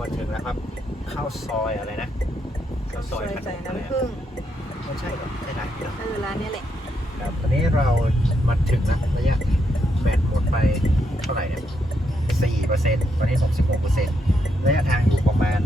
มาถึงแล้วครับเข้าวซอยอะไรนะข้าวซซออยยขนใส่มอะไรน้ำอะผึ้งไม่ใช่หรอกใช่ร้านนี้หรอเออร้านนี้แหละครับตอนนี้เรามาถึงแล้วระยะแบตหมดไปเท่าไหร่เนี่ยสี่เปอร์เซ็นต์ตอนนี้หกสิบหกเปอร์เซ็นต์ระยะทางอยู่ประมาณ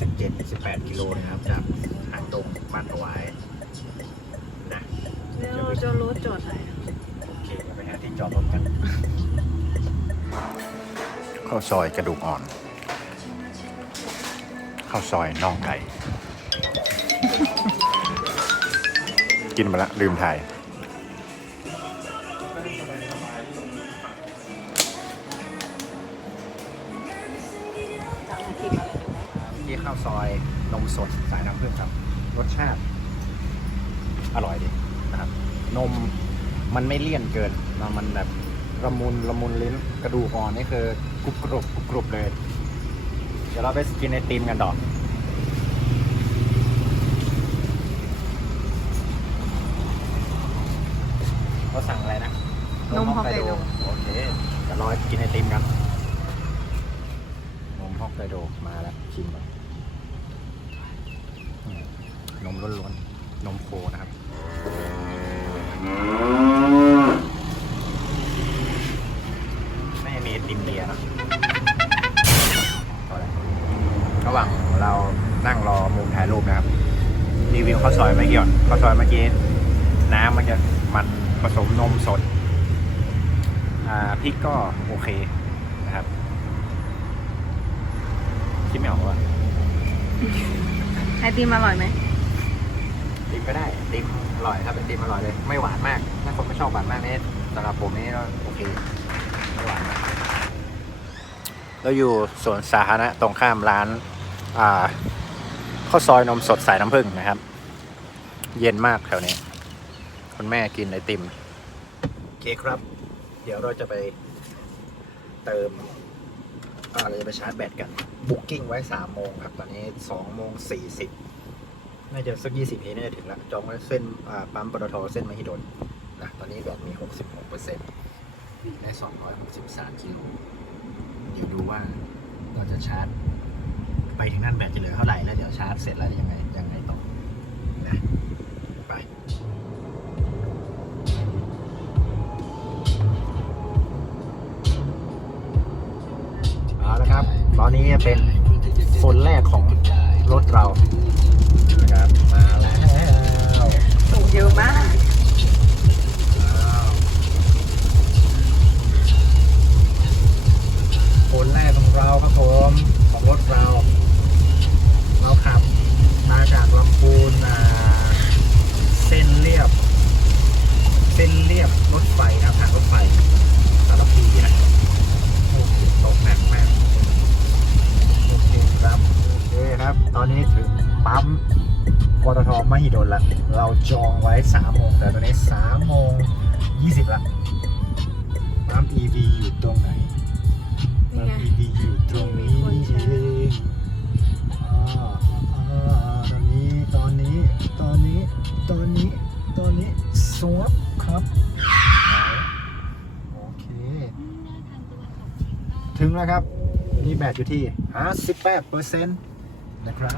สิบเจ็ดสิบแปดกิโลนะครับจากทางตรงบ้านถวายนะแล้วเราจะรถจอดไหนอะโอเคเราไปหาที่จอดรถกันข้าวซอยกระดูกอ่อน ข้าวซอยน่องไก่ กินมาละลืมถ่ายจากอาทิตย์อะไรดูไหมที่ข้าวซอยนมสดสายน้ำผึ้งครับ รสชาติ อร่อยดีนะครับ นมมันไม่เลี่ยนเกิน มันแบบละมุนละมุนลิ้นกระดูกอ่อนนี่คือกรุบกรุบกรุบกรุบเลย เดี๋ยวเราไปกินไอติมกันต่อเราสั่งอะไรนะนมฮอกไกโดโอเคเดี๋ยวรอกินไอติมกันนมฮอกไกโดมาแล้วชิมก่อนอืมนมล้วนๆนมโคนะครับ พริกก็โอเคนะครับคิดไม่ออกว่าไอติมอร่อยไหมติมก็ได้ติมอร่อยครับเป็นติมอร่อยเลย ไม่หวานมาก ถ้าคนไม่ชอบหวานมากนี่สำหรับผมนี่ก็โอเคไม่หวานมากเราอยู่สวนสาธารณะตรงข้ามร้านอ่าข้าวซอยนมสดสายน้ำผึ้งนะครับ เย็นมากแถวนี้คุณแม่กินไอติม โอเคครับ เดี๋ยวเราจะไปเติมอ่าเราจะไปชาร์จแบตกันบุ๊กิ้งไว้สามโมงครับ ตอนนี้สองโมงสี่สิบน่าจะสักยี่สิบน่าจะถึงแล้วจองไว้เส้นปั๊มปตทเส้นมหิดลนะตอนนี้แบตมีหกสิบหกเปอร์เซ็นต์ได้สองร้อยหกสิบสามกิโลเดี๋ยวดูว่าเราจะชาร์จ ไปถึงนั่นแบตจะเหลือเท่าไหร่แล้วเดี๋ยวชาร์จเสร็จแล้วยังไง นนี้เป็นโซนแรกของรถเรานะครับมาแล้วสูงเยอะมาก โซนแรกของเราครับผมของรถเราเรา ปั๊ม EV อยู่ตรงไหนนี่ปั๊มไง EV อยู่ตรงนี้มีคนใช้เองอ่าอ่าตอนนี้ตอนนี้ตอนนี้ตอนนี้ตอนนี้สวบครับโอเค ถึงแล้วครับ นี่แบตอยู่ที่58เปอร์เซ็นต์นะครับ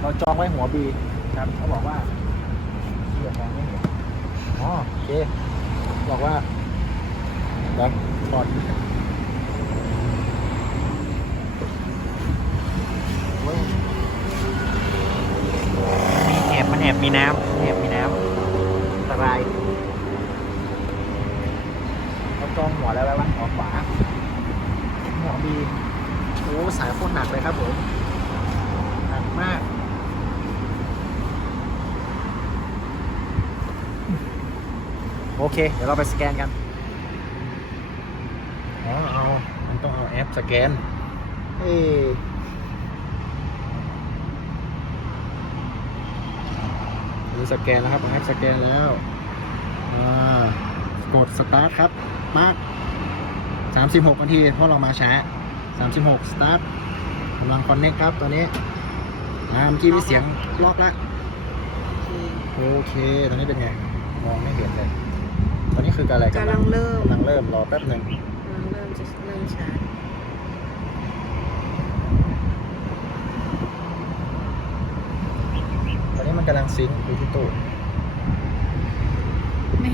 เราจองไว้หัวบีครับเขาบอกว่าเสียมองไม่เห็นอ๋อโอเค บอกว่า เดี๋ยวก่อนเว้ยมีแอบมันแอบมีน้ำแอบมีน้ำอันตรายเราจองหัวแล้วแล้วหัวขวาหัวบีโอ้สายโคตรหนักเลยครับผมหนักมากโอเค เดี๋ยวเราไปสแกนกัน อ๋อเอา มันต้องเอาแอปสแกน เอ้ดูสแกนแล้วครับเอาแอปสแกนแล้วอ่ากดสตาร์ทครับ มาร์ค36นาทีเพราะเรามาช้า 36 สตาร์ทกำลังคอนเน็กครับตัวนี้อ่าเมื่อกี้มีเสียงล็อกแล้วโอเค ตอนนี้เป็นไง มองไม่เห็นเลย ตอนนี้คืออะไรกำลังเริ่มกำลังเริ่ม รอแป๊บหนึ่ง มจะเริ่มชาตอนนี้มันกำลังซิงค์อยู่ที่ตู้ไม่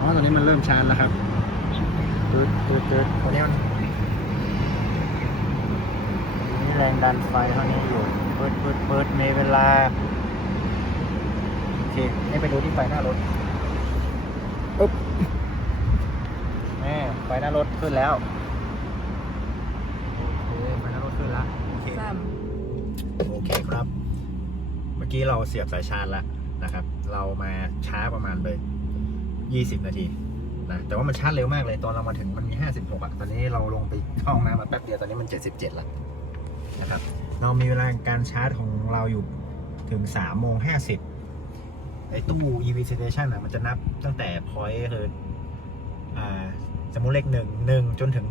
อ๋อตอนนี้มันเริ่มชาร์จแล้วครับตืดตืดตืดตอนนี้มันนี่แรงดันไฟเท่านี้อยู่ เปิดเปิดเปิดมีเวลา เคนี่ไปดูที่ไฟหน้ารถปึ๊บแม่ไฟหน้ารถขึ้นแล้วโอเคไฟหน้ารถขึ้นแล้วโอเคซ้โอเคครับ เมื่อกี้เราเสียบสายชาร์จแล้วนะครับ เรามาช้าประมาณเลย 20 นาทีนะแต่ว่ามันชาร์จเร็วมากเลยตอนเรามาถึงมันมี 56อะตอนนี้เราลงไปเข้าห้องน้ำมาแป๊บเดียวตอนนี้มัน 77แล้วนะครับ เรามีเวลาการชาร์จของเราอยู่ถึง3โมง50 ไอ้ตู้ EV station อะมันจะนับตั้งแต่ point คืออ่าสมมุติเลขหนึ่งหนึ่งจนถึง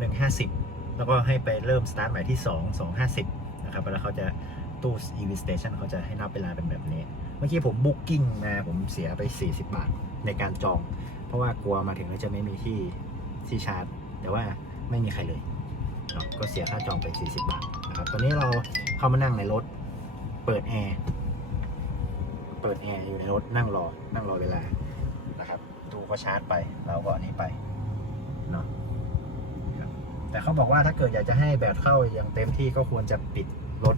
150แล้วก็ให้ไปเริ่มสตาร์ทใหม่ที่2 250นะครับแล้วเขาจะตู้ EV station เขาจะให้นับเวลาเป็นแบบนี้ เมื่อกี้ผมบุ๊กกิ้งมาผมเสียไป 40 บาทในการจอง เพราะว่ากลัวมาถึงแล้วจะไม่มีที่ที่ชาร์จ แต่ว่าไม่มีใครเลยก็เสียค่าจองไป 40 บาทนะครับ ตอนนี้เราเข้ามานั่งในรถ เปิดแอร์ เปิดแอร์อยู่ในรถนั่งรอ นั่งรอเวลานะครับตู้ก็ชาร์จไป เราก็อันนี้ไปเนาะครับแต่เขาบอกว่าถ้าเกิดอยากจะให้แบตเข้าอย่างเต็มที่ก็ควรจะปิดรถ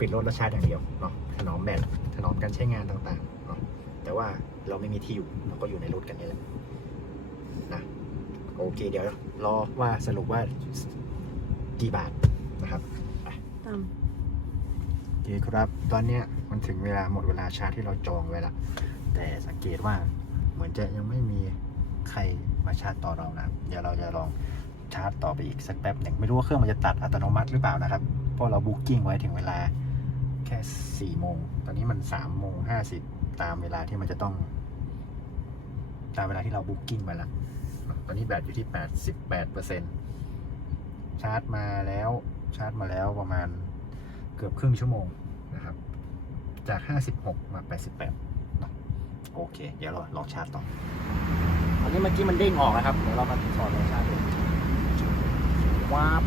ปิดรถแล้วชาร์จอย่างเดียวเนาะถนอมแบตถนอมการใช้งานต่างๆเนาะแต่ว่าเราไม่มีที่อยู่เราก็อยู่ในรถกันนี่แหละนะโอเค เดี๋ยวรอว่าสรุปว่ากี่บาทนะครับำซ้โอเคครับ ตอนเนี้ย มันถึงเวลาหมดเวลาชาร์จที่เราจองไว้แล้วแต่สังเกตว่าเหมือนจะยังไม่มีใครมาชาร์จต่อเรานะเดี๋ยวเราจะลองชาร์จต่อไปอีกสักแป๊บหนึ่งไม่รู้ว่าเครื่องมันจะตัดอัตโนมัติหรือเปล่านะครับเพราะเราบุ๊กิ้งไว้ถึงเวลาแค่สี่โมงตอนนี้มันสามโมงห้าสิบตามเวลาที่มันจะต้อง ตามเวลาที่เราบุ๊กิ้งไปแล้วตอนนี้แบตอยู่ที่แปดสิบแปดเปอร์เซ็นชาร์จมาแล้วชาร์จมาแล้วประมาณเกือบครึ่งชั่วโมงนะครับ จาก 56 มา 88 โอเค เดี๋ยวเราลองชาร์จต่อ อันนี้เมื่อกี้มันเด้งออกนะครับ เดี๋ยวเรามาถอดลองชาร์จดูว้าบ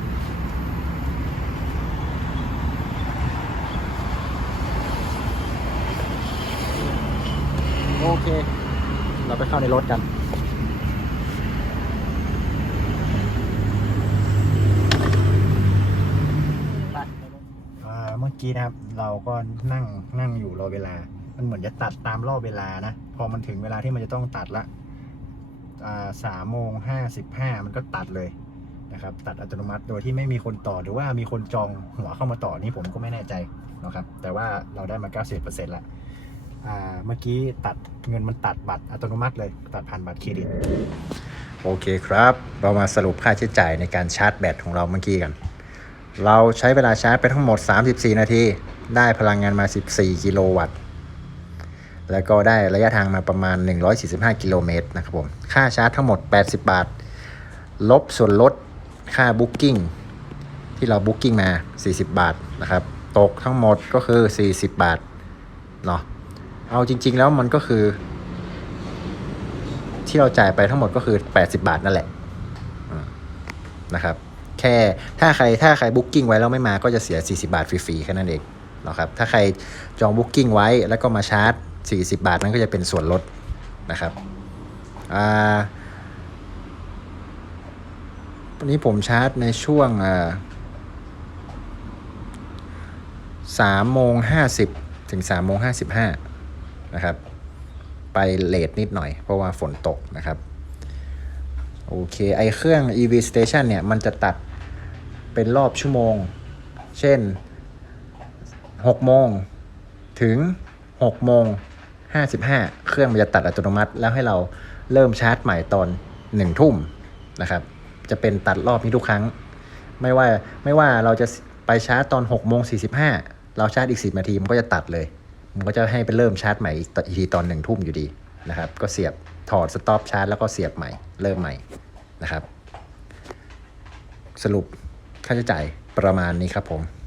โอเค เราไปเข้าในรถกัน อ่าเมื่อ กี้นะครับ เราก็นั่งนั่งอยู่รอเวลา มันเหมือนจะตัดตามรอบเวลานะ พอมันถึงเวลาที่มันจะต้องตัดละสามโมงห้าสิบห้ามันก็ตัดเลยนะครับตัดอัตโนมัติโดยที่ไม่มีคนต่อหรือว่ามีคนจองหัวเข้ามาต่อนี่ผมก็ไม่แน่ใจนะครับแต่ว่าเราได้มา 90%ละอ่าเมื่อกี้ตัดเงินมันตัดบัตรอัตโนมัติเลย ตัดผ่านบัตรเครดิต โอเคครับ เรามาสรุปค่าใช้จ่ายในการชาร์จแบตของเราเมื่อกี้กัน เราใช้เวลาชาร์จไปทั้งหมด 34 นาที ได้พลังงานมา 14 กิโลวัตต์ แล้วก็ได้ระยะทางมาประมาณ 145 กิโลเมตรนะครับผม ค่าชาร์จทั้งหมด 80 บาท ลบส่วนลดค่าบุ๊กกิ้งที่เราบุ๊กกิ้งมา 40 บาทนะครับ ตกทั้งหมดก็คือ 40 บาทเนาะ เอาจริง ๆ แล้วมันก็คือ ที่เราจ่ายไปทั้งหมดก็คือ 80 บาทนั่นแหละนะครับ แค่ถ้าใครถ้าใครบุ๊กิ้งไว้แล้วไม่มาก็จะเสีย 40 บาทฟรีๆแค่นั้นเองนะครับถ้าใครจองบุ๊กิ้งไว้แล้วก็มาชาร์จ 40 บาทนั้นก็จะเป็นส่วนลดนะครับอ่าวันนี้ผมชาร์จในช่วงอ่าสามโมงห้าสิบถึงสามโมงห้าสิบห้านะครับ ไปเลทนิดหน่อย เพราะว่าฝนตกนะครับ โอเค ไอเครื่อง EV Station เนี่ย มันจะตัด เป็นรอบชั่วโมง เช่น6โมงถึง6โมง55 เครื่องมันจะตัดอัตโนมัติ แล้วให้เราเริ่มชาร์จใหม่ตอน1ทุ่มนะครับ จะเป็นตัดรอบนี้ทุกครั้ง ไม่ว่าไม่ว่าเราจะไปชาร์จตอน6โมง45 เราชาร์จอีก 10 นาทีมันก็จะตัดเลย มันก็จะให้ไปเริ่มชาร์จใหม่อีกอีกทีตอน1ทุ่มอยู่ดีนะครับ ก็เสียบถอดสต็อปชาร์จแล้วก็เสียบใหม่ เริ่มใหม่นะครับ สรุป ค่าใช้จ่ายประมาณนี้ครับผม